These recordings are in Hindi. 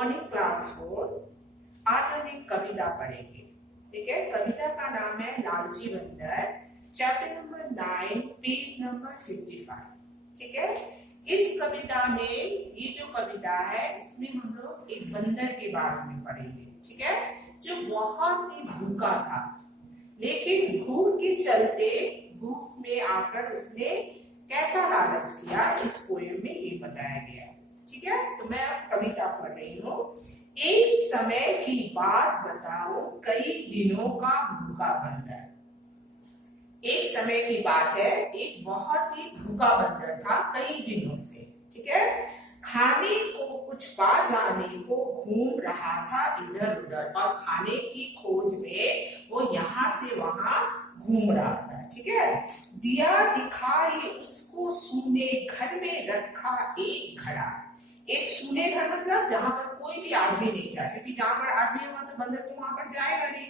Morning class 4। आज हम एक कविता पढ़ेंगे। ठीक है, कविता का नाम है लालची बंदर, चैप्टर नंबर 9, पेज नंबर 55। ठीक है, इस कविता में ये जो कविता है इसमें हम लोग एक बंदर के बारे में पढ़ेंगे। ठीक है, जो बहुत ही भूखा था, लेकिन भूख के चलते भूख में आकर उसने कैसा लालच किया, इस पोएम में ये बताया गया। ठीक है, तो मैं अब कविता पढ़ रही हूँ। एक समय की बात बताओ, कई दिनों का भूखा बंदर। एक समय की बात है, एक बहुत ही भूखा बंदर था कई दिनों से। ठीक है, खाने को कुछ पा जाने को घूम रहा था इधर उधर, और खाने की खोज में वो यहाँ से वहां घूम रहा था। ठीक है, दिया दिखाई उसको सूने घर में रखा एक घड़ा। एक सूने घर मतलब जहां पर कोई भी आदमी नहीं था, क्योंकि जहां पर आदमी होगा तो बंदर तो वहां पर जाएगा नहीं।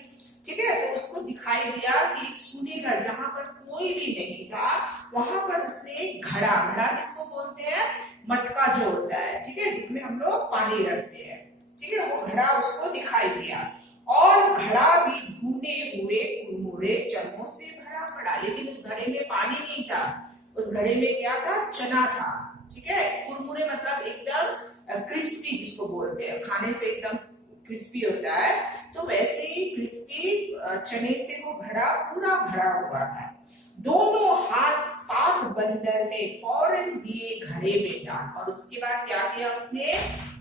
ठीक है, तो उसको दिखाई दिया कि एक सूने घर जहां पर कोई भी नहीं था, वहां पर उसने एक घड़ा, घड़ा किसको बोलते हैं, मटका जो होता है, ठीक है, जिसमें हम लोग पानी रखते हैं। ठीक है, वो घड़ा उसको दिखाई दिया, और घड़ा भी भुने हुए कुरमुरे चनों से भरा पड़ा। लेकिन उस घड़े में पानी नहीं था, उस घड़े में क्या था, चना था। ठीक है, कुरमुरे मतलब एकदम क्रिस्पी, जिसको बोलते हैं, खाने से एकदम क्रिस्पी होता है, तो वैसे ही क्रिस्पी चने से वो घड़ा पूरा भरा हुआ था। दोनों हाथ साथ बंदर ने फौरन दिए घड़े में डाल, और उसके बाद क्या किया उसने,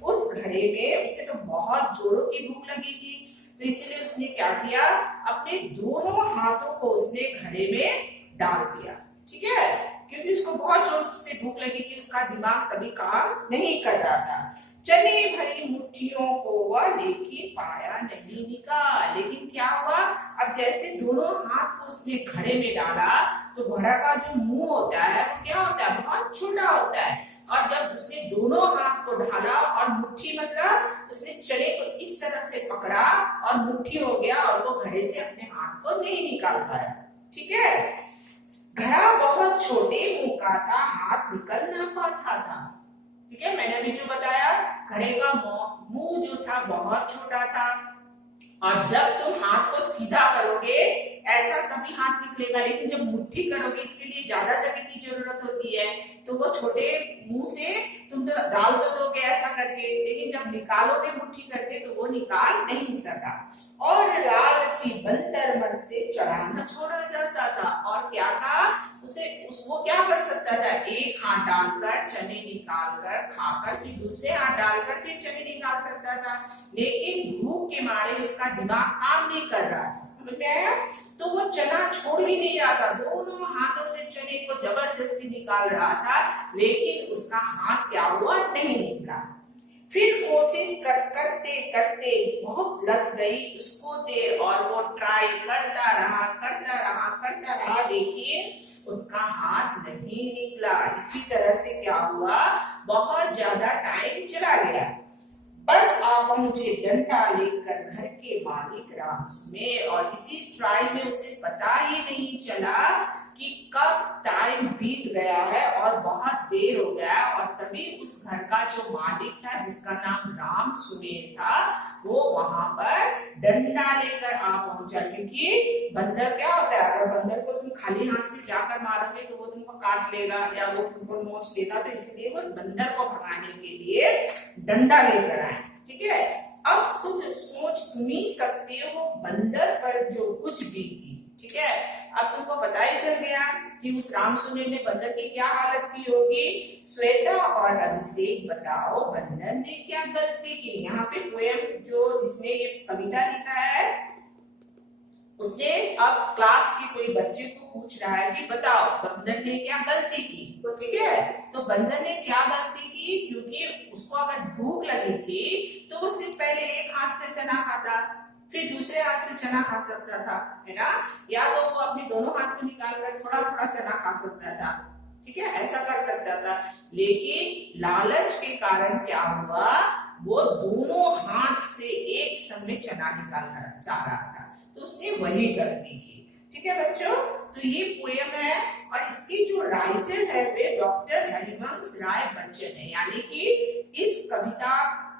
उस घड़े में, उसे तो बहुत जोरों की भूख लगी थी, तो इसलिए उसने क्या किया, अपने दोनों हाथों को उसने घड़े में डाल दिया। ठीक है, क्योंकि उसको बहुत जोर से भूख लगी थी, उसका दिमाग कभी काम नहीं कर रहा था। चने भरी मुट्ठियों को वह लेके पाया नहीं निकाल। लेकिन क्या हुआ, अब जैसे दोनों हाथ को उसने घड़े में डाला, तो घड़ा का जो मुंह होता है वो क्या होता है, बहुत छोटा होता है, और जब उसने दोनों हाथ को ढाला, और मुट्ठी मतलब उसने चने को इस तरह से पकड़ा और मुट्ठी हो गया, और वो घड़े से अपने हाथ को नहीं निकाल पाया। ठीक है, घड़ा बहुत छोटे मुंह का था, हाथ निकल ना पाता था। ठीक है, मैंने अभी जो बताया, घड़े का मुंह जो था बहुत छोटा था, और जब तुम हाथ को सीधा करोगे ऐसा तभी हाथ निकलेगा, लेकिन जब मुट्ठी करोगे इसके लिए ज्यादा जगह की जरूरत होती है, तो वो छोटे मुंह से तुम तो डाल तो दोगे ऐसा करके, लेकिन जब निकालोगे मुट्ठी करके तो वो निकाल नहीं सका। और लालची बंदर मन से चढ़ाना छोड़ा जाता था, और क्या था, वो क्या कर सकता था, एक हाथ डालकर चने निकालकर खाकर फिर दूसरे हाथ डालकर फिर चने निकाल सकता था, लेकिन भूख के मारे उसका दिमाग काम नहीं कर रहा था। समझ में आया, तो वो चना छोड़ भी नहीं रहा था, दोनों हाथों से चने को जबरदस्ती निकाल रहा था, लेकिन उसका हाथ क्या हुआ, नहीं निकला। फिर कोशिश करते करते बहुत लग गई उसको देर, और वो ट्राई करता रहा, लेकिन उसका हाथ नहीं निकला। इसी तरह से क्या हुआ, बहुत ज्यादा टाइम चला गया। बस आ पहुंचे डंडा लेकर घर के मालिक राम सुने, और इसी ट्राई में उसे पता ही नहीं चला कि कब टाइम बीत गया है और बहुत देर हो गया, और तभी उस घर का जो मालिक था, जिसका नाम राम सुने था, वो वहां पर डंडा लेकर आ पहुंचा। क्योंकि बंदर क्या होता है, अगर बंदर को तुम खाली हाथ से जाकर मारोगे तो वो तुमको काट लेगा या वो तुमको नोच लेगा, तो इसलिए वो बंदर को भगाने के लिए डंडा लेकर आए। ठीक है, अब खुद सोच तुम ही सकते हो वो बंदर पर जो कुछ भी की। ठीक है, अब तुमको पता ही चल गया कि उस राम सुने ने बंदर की क्या हालत की होगी। श्वेता और अभिषेक बताओ, बंदर ने क्या गलती की। यहाँ पे पोएम जो जिसने ये कविता लिखा है, उसने अब क्लास के कोई बच्चे को पूछ रहा है कि बताओ बंदर ने क्या गलती की। तो ठीक है, तो बंदर ने क्या गलती की, क्योंकि उसको अगर भूख लगी थी तो वो सिर्फ पहले एक हाथ से चना खाता, फिर दूसरे हाथ से चना खा सकता था, है ना, या तो वो अपने दोनों हाथ को निकालकर थोड़ा थोड़ा चना खा सकता था। ठीक है, ऐसा कर सकता था, लेकिन लालच के कारण क्या हुआ, वो दोनों हाथ से एक समय चना निकालना चाह रहा था, तो उसने वही गलती की। ठीक है बच्चों, तो ये पोएम है, और इसकी जो राइटर है वे डॉक्टर हरिवंश राय बच्चन है, यानी कि इस कविता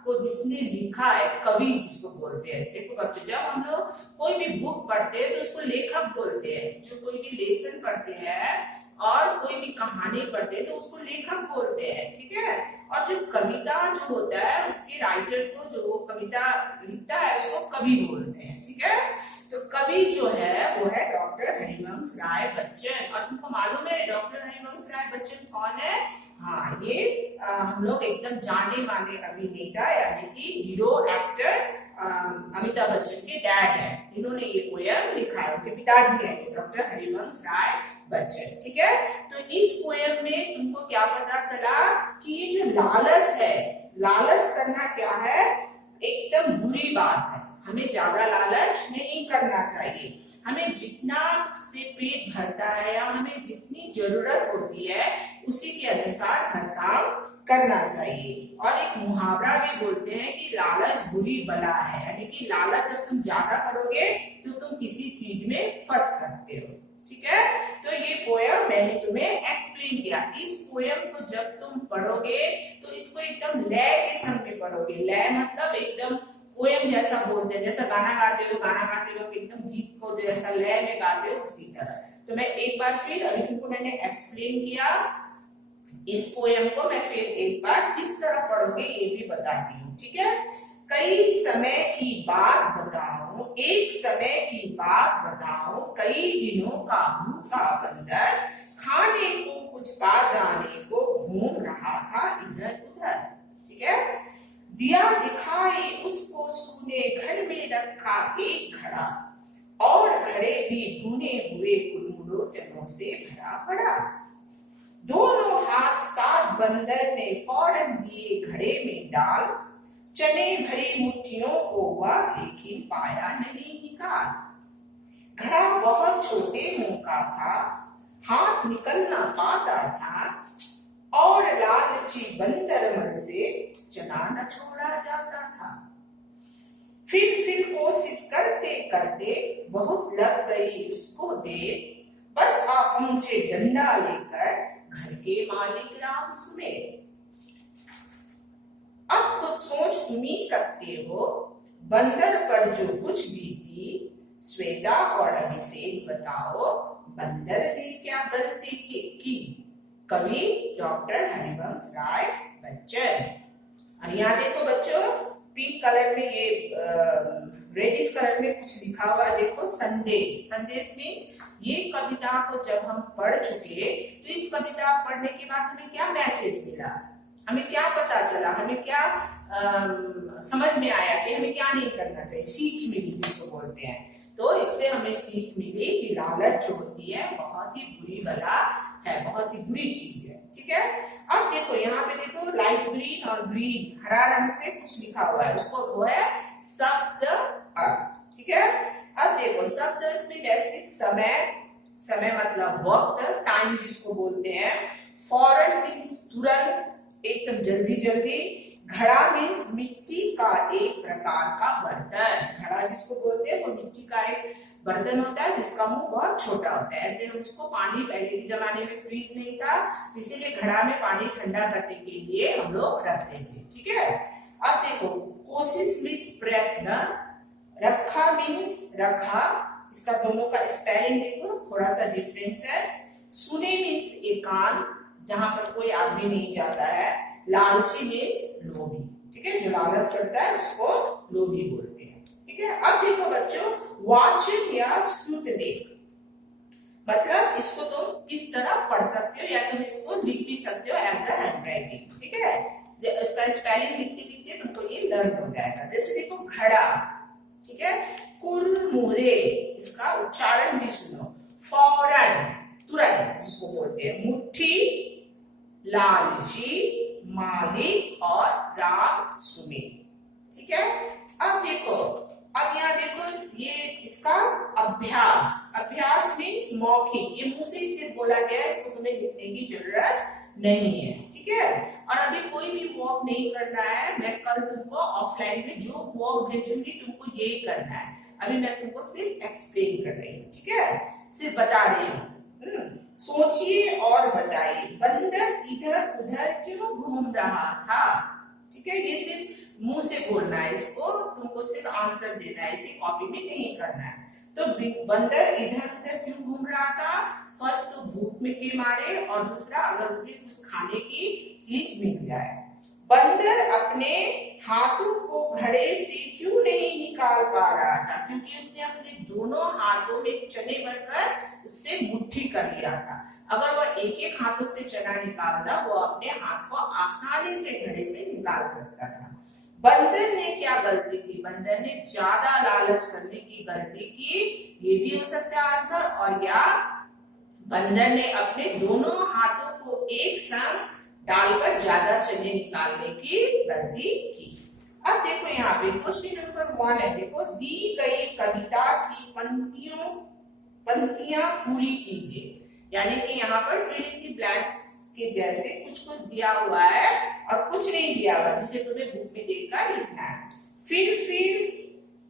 को जिसने लिखा है, कवि जिसको बोलते हैं। देखो बच्चों, जब हम लोग कोई भी बुक पढ़ते हैं तो उसको लेखक बोलते हैं। जो कोई भी लेसन पढ़ते हैं और कोई भी कहानी पढ़ते हैं तो उसको लेखक बोलते हैं, ठीक है। और जो कविता जो होता है उसके राइटर को, जो वो कविता लिखता है उसको कवि बोलते हैं, ठीक है। तो कवि जो है वो है डॉक्टर हरिवंश राय बच्चन। और तुमको मालूम है डॉक्टर हरिवंश राय बच्चन कौन है? हाँ, ये हम लोग एकदम जाने माने अभिनेता यानी कि हीरो एक्टर अमिताभ बच्चन के डैड है। इन्होंने ये पोयम लिखा है, उनके पिताजी है डॉक्टर हरिवंश राय बच्चन, ठीक है। तो इस पोयम में तुमको क्या पता चला कि ये जो लालच है, लालच करना क्या है, एकदम बुरी बात है। हमें ज्यादा लालच नहीं करना चाहिए। हमें जितना से पेट भरता है या हमें जितनी जरूरत होती है उसी के अनुसार हर काम करना चाहिए। और एक मुहावरा भी बोलते हैं कि लालच बुरी बला है, यानी कि लालच जब तुम ज्यादा करोगे तो तुम किसी चीज में फंस सकते हो, ठीक है। तो ये पोयम मैंने तुम्हें एक्सप्लेन किया। इस पोयम को जब तुम पढ़ोगे तो इसको एकदम लय के संग में पढ़ोगे। लय मतलब एकदम पोयम जैसा बोलते हैं, जैसा गाना गाते हो, गाना गाते हो एकदम गीत को जैसा लय में गाते हो उसी तरह। तो मैं एक बार फिर अभी तुमको मैंने एक्सप्लेन किया, इस पोयम को मैं फिर एक बार किस तरह पढ़ोगे ये भी बताती हूँ, ठीक है। कई समय की बात बताऊं, एक समय की बात बताऊं, कई दिनों का भूखा बंदर खाने को कुछ पा जाने को घूम रहा था इधर उधर, ठीक है। दिया दिखाई उसको सूने घर में रखा एक घड़ा, और घड़े भी भुने हुए कुलमुलोचनों से भरा पड़ा। दोनों हाथ साथ बंदर ने फौरन दिए घड़े में डाल, चने भरी मुट्ठियों को वह लेकिन पाया नहीं निकाल। घड़ा बहुत छोटे मुंह का था, हाथ निकल ना पाता था, और लालची बंदर मन से चना न छोड़ा जाता था। फिर कोशिश करते करते बहुत लग गई उसको देर, बस आ पहुंचे डंडा लेकर घर के मालिक राम सुमेर। अब खुद सोच तुम ही सकते हो बंदर पर जो कुछ बीती, श्वेता और अभिषेक बताओ बंदर ने क्या गलती की। कवि डॉक्टर हरिवंश राय बच्चन। और यहाँ देखो बच्चों, पिंक कलर में ये रेडिश कलर में कुछ लिखा हुआ है, देखो संदेश। संदेश मीन्स ये कविता को जब हम पढ़ चुके तो इस कविता पढ़ने के बाद हमें क्या मैसेज मिला, हमें क्या पता चला, हमें क्या समझ में आया कि हमें क्या नहीं करना चाहिए, सीख मिली जिसको बोलते हैं। तो इससे हमें सीख मिली कि लालच जो होती है बहुत ही बुरी बला है, बहुत ही बुरी चीज है, ठीक है। अब देखो यहाँ पे देखो लाइट ग्रीन और ग्रीन हरा रंग से कुछ लिखा हुआ है, उसको वो है शब्द अर्थ, ठीक है। अब देखो शब्द अर्थ में जैसे समय, समय मतलब वक्त, टाइम जिसको बोलते हैं, फौरन मीन्स तुरंत, एकदम जल्दी जल्दी, घड़ा मीन्स मिट्टी का एक प्रकार का बर्तन। घड़ा जिसको बोलते हैं वो मिट्टी का एक बर्तन होता है जिसका मुंह बहुत छोटा होता है। ऐसे हम उसको पानी, पहले के जमाने में फ्रीज नहीं था इसीलिए घड़ा में पानी ठंडा करने के लिए हम लोग रखते थे, ठीक है। अब देखो कोशिश मीन्स प्रयत्न, रखा मीन्स रखा, इसका दोनों का स्पेलिंग देखो थोड़ा सा डिफरेंस है। सुने मीन्स एकांत, जहां पर कोई आदमी नहीं जाता है। लालची मीन्स लोभी, ठीक है, जो लालच करता है उसको लोभी बोलते हैं, ठीक है। अब देखो बच्चों, वाचन या श्रुत लेख मतलब इसको तुम किस तरह पढ़ सकते हो या तुम इसको लिख भी सकते हो एज अ हैंडराइटिंग, ठीक है। उसका स्पेलिंग लिखते लिखते तुमको ये लर्न हो जाएगा। जैसे देखो घड़ा, ठीक है, कुरमुरे, इसका उच्चारण भी सुनो। फौरन तुरंत जिसको बोलते हैं। मुट्ठी, लालची, मालिक और राम सुमेर, ठीक है। अब देखो, अब यहाँ देखो ये इसका अभ्यास, अभ्यास मीन्स मौखिक, ये मुंह से ही सिर्फ बोला गया है, इसको तुम्हें लिखने की जरूरत नहीं है, ठीक है। और अभी कोई भी वॉक नहीं करना है, मैं कल तुमको ऑफलाइन में जो वॉक भेजूंगी तुमको यही करना है। अभी मैं तुमको सिर्फ एक्सप्लेन कर रही हूँ, ठीक है, सिर्फ बता रही हूँ। सोचिए और बताइए बंदर इधर उधर क्यों घूम रहा था, ठीक है। ये सिर्फ मुंह से बोलना है इसको, तुमको सिर्फ आंसर देना है, इसे कॉपी में नहीं करना है। तो बंदर इधर उधर क्यों घूम रहा था? फर्स्ट तो भूख में के मारे, और दूसरा अगर उसे कुछ खाने की चीज मिल जाए। बंदर अपने हाथों को घड़े से क्यों नहीं निकाल पा रहा था? क्योंकि उसने अपने दोनों हाथों में चने भरकर उससे मुट्ठी कर लिया था। अगर वह एक एक हाथों से चना निकालता, वो अपने हाथ को आसानी से घड़े से निकाल सकता था। बंदर ने क्या गलती की? बंदर ने ज्यादा लालच करने की गलती की, ये भी हो सकता है आंसर। और या बंदर ने अपने दोनों हाथों को एक संग डालकर ज्यादा चने निकालने की गलती की। अब देखो यहाँ पे क्वेश्चन नंबर 1 है, देखो दी गई कविता की पंक्तियां पूरी कीजिए। यानी कि यहाँ पर फिल इन द ब्लैंक्स के जैसे कुछ कुछ दिया हुआ है और कुछ नहीं दिया हुआ, जिसे तुम्हें बुक में देखकर लिखना है।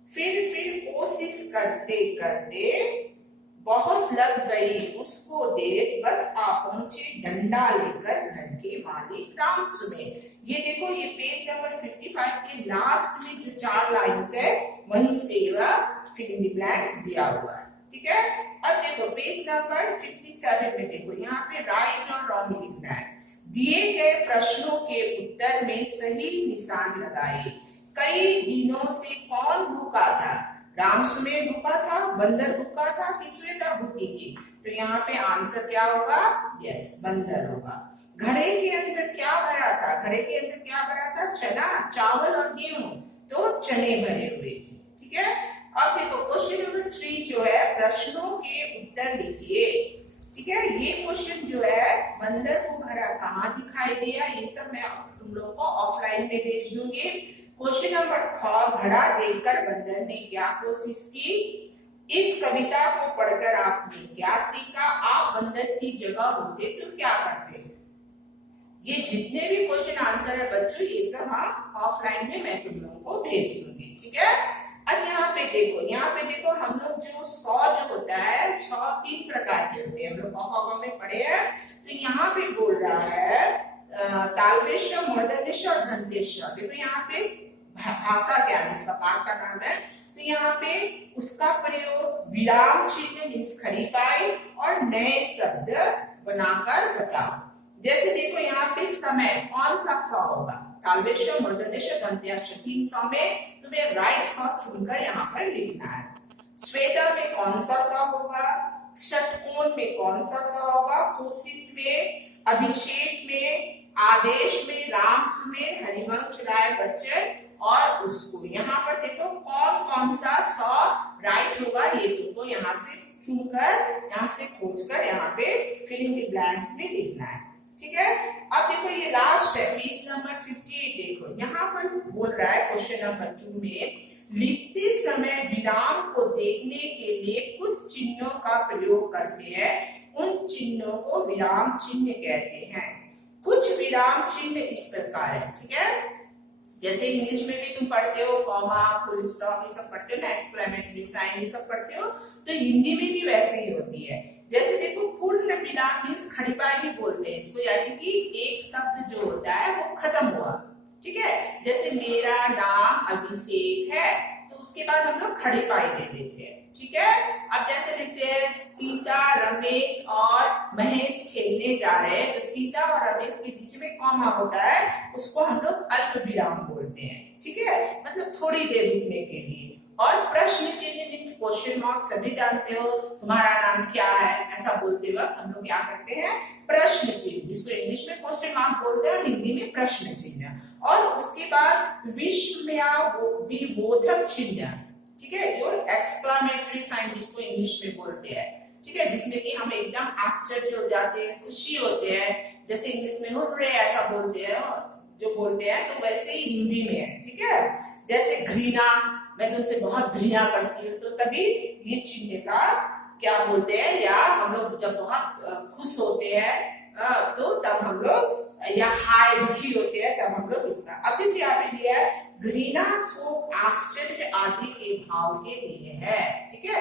फिर कोशिश करते करते बहुत लग गई उसको देर, बस आ पहुंचे डंडा लेकर घर के मालिक राम सुमेर। ये देखो, ये पेज नंबर 55 के लास्ट में जो 4 लाइन्स है, वहीं से यह फिल इन द ब्लैंक्स दिया हुआ है। ठीक है, अब देखो पेज नंबर 57 में देखो, यहाँ पे राइट और रॉन्ग लिखना है। दिए गए प्रश्नों के उत्तर में सही निशान लगाए। कई दिनों से कौन भूखा था? राम सुमेर भूखा था, बंदर भूखा था कि श्वेता भूखी थी? तो यहाँ पे आंसर क्या होगा? यस, बंदर होगा। घड़े के अंदर क्या भरा था? घड़े के अंदर क्या भरा था? चना, चावल और गेहूं, तो चने भरे हुए थे। ठीक है, अब देखो क्वेश्चन नंबर 3 जो है, प्रश्नों के उत्तर लिखिए। ठीक है, ये क्वेश्चन जो है, बंदर को घड़ा कहाँ दिखाई दिया, ये सब मैं तुम लोगों को ऑफलाइन में भेज दूंगी। क्वेश्चन नंबर 4, घड़ा देखकर बंदर ने क्या कोशिश की? इस कविता को पढ़कर आपने क्या सीखा? आप बंदर की जगह होते तो क्या करते? ये जितने भी क्वेश्चन आंसर है बच्चों, ये सब हम ऑफलाइन में मैं तुम लोगों को भेज दूंगी। ठीक है, अब यहाँ पे देखो हम लोग जो 100 जो होता है, 100 3 प्रकार के होते हैं, हम लोग कॉमा में पढ़े हैं। तो यहाँ पे बोल रहा है तालवेश, मूर्धन्यश और दंतेश। देखो यहाँ पे भाषा ज्ञान इसका पाठ का नाम है। तो यहाँ पे उसका प्रयोग विराम चिन्ह मीन्स खड़ी पाई और नए शब्द बनाकर बताओ। जैसे देखो यहाँ पे समय कौन सा 100 होगा? तालवेश, मूर्धन्यश, दंतेश, 3 100 में तुम्हें राइट 100 चुनकर यहाँ पर लिखना है। स्वेदा में कौन सा 100 होगा? षटकोण में कौन सा 100 होगा? कोशिश में, अभिषेक में, आदेश में, राम सुमेर, हरिवंश राय बच्चन और उसको। यहाँ पर देखो कौन कौन सा 100 राइट होगा, ये तुमको यहाँ से चुनकर, यहाँ से खोजकर यहाँ पे फिल इन द ब्लैंक्स में लिखना है। ठीक है, अब देखो ये लास्ट है पेज नंबर 58। देखो यहाँ पर बोल रहा है क्वेश्चन नंबर 2 में, लिखते समय विराम को देखने के लिए कुछ चिन्हों का प्रयोग करते हैं, उन चिन्हों को विराम चिन्ह कहते हैं। कुछ विराम चिन्ह इस प्रकार है। ठीक है, जैसे इंग्लिश में भी तुम पढ़ते हो कॉमा, फुल स्टॉप, ये सब पढ़ते हो ना, एक्सक्लेमेटरी साइन, ये सब पढ़ते हो, तो हिंदी में भी वैसे ही होती है। जैसे देखो पूर्ण विराम मीन्स खड़ी पाई भी बोलते हैं इसको, यानी कि एक शब्द जो होता है वो खत्म हुआ। ठीक है, जैसे मेरा नाम अभिषेक है, तो उसके बाद हम लोग खड़ी पाई दे देते हैं। ठीक है, अब जैसे लिखते हैं सीता, रमेश और महेश खेलने जा रहे हैं, तो सीता और रमेश के बीच में कॉमा होता है, उसको हम लोग अल्प विराम बोलते हैं। ठीक है, मतलब थोड़ी देर रुकने के लिए। और प्रश्न चिन्ह मीन्स क्वेश्चन मार्क, सभी जानते हो, तुम्हारा नाम क्या है, ऐसा बोलते वक्त हम लोग क्या करते हैं? प्रश्न चिन्ह, जिसको इंग्लिश में क्वेश्चन मार्क बोलते हैं और हिंदी में प्रश्न चिन्ह। और उसके बाद विस्मयादिबोधक चिन्ह, ठीक है, जो एक्सक्लेमेटरी साइन जिसको इंग्लिश में बोलते हैं। ठीक है, जिसमें कि हम एकदम आश्चर्य हो जाते हैं, खुशी होते हैं, जैसे इंग्लिश में हुर्रे ऐसा बोलते हैं, जो बोलते हैं, तो वैसे ही हिंदी में है। ठीक है, जैसे घृणा, मैं तुमसे बहुत घृणा करती हूँ, तो तभी ये चिन्ह का क्या बोलते हैं, या हम लोग जब बहुत खुश होते हैं तो तब हम लोग, या हाय दुखी होते हैं तब हम लोग इसका। अब देखिए यहाँ पे दिया है घृणा, शोक, आश्चर्य आदि के भाव के लिए है। ठीक है,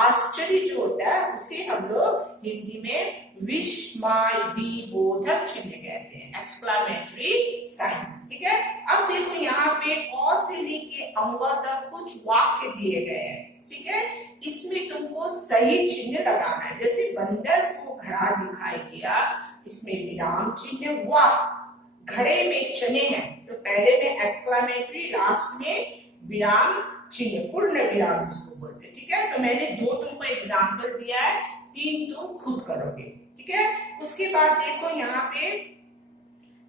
आश्चर्य जो होता है उसे हम लोग हिंदी में विस्मयादिबोधक चिन्ह कहते हैं, एक्सक्लेमेटरी साइन। ठीक है, अब देखो यहाँ पे कुछ वाक्य दिए गए हैं, ठीक है। इसमें तुमको सही चिन्ह लगाना है। जैसे बंदर को घड़ा दिखाई दिया, इसमें विराम चिन्ह, वाह घड़े में चने हैं, तो पहले में एक्सक्लेमेटरी, लास्ट में विराम चिन्ह, पूर्ण विराम जिसको बोलते हैं, ठीक है। तो मैंने 2 तुमको एग्जाम्पल दिया है, 3 तुम खुद करोगे, ठीक है। उसके बाद देखो यहाँ पे,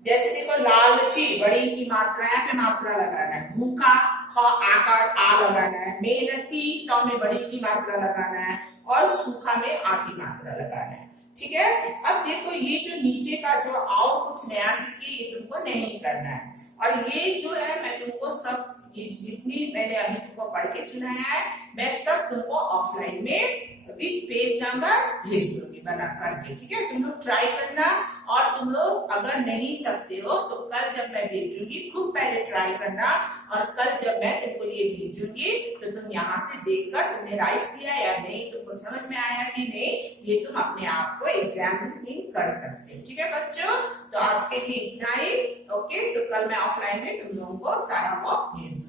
जैसे देखो लालची, बड़ी की मात्रा है, पे मात्रा लगाना है। भूखा, ख आकार आ लगाना है। मेहनती, तो में बड़ी की मात्रा लगाना है, और सूखा में आ की मात्रा लगाना है, ठीक है। अब देखो ये जो नीचे का जो और कुछ नया सीखे, ये तुमको नहीं करना है। और ये जो है मैं तुमको सब, ये जितनी मैंने अभी तुमको पढ़ के सुनाया है, मैं सब तुमको ऑफलाइन में अभी पेज नंबर भेज दूंगी बना करके, ठीक है। तुम लोग ट्राई करना, और तुम लोग अगर नहीं सकते हो तो कल जब मैं भेजूंगी, खूब पहले ट्राई करना, और कल जब मैं तुमको ये भेजूंगी तो तुम यहाँ से देखकर तुमने राइट किया या नहीं, तुमको समझ में आया कि नहीं, ये तुम अपने आप को एग्जामिनिंग कर सकते हो, ठीक है बच्चों। तो आज के लिए इतना ही, ओके। तो कल मैं ऑफलाइन में तुम लोगों को सारा वर्क भेज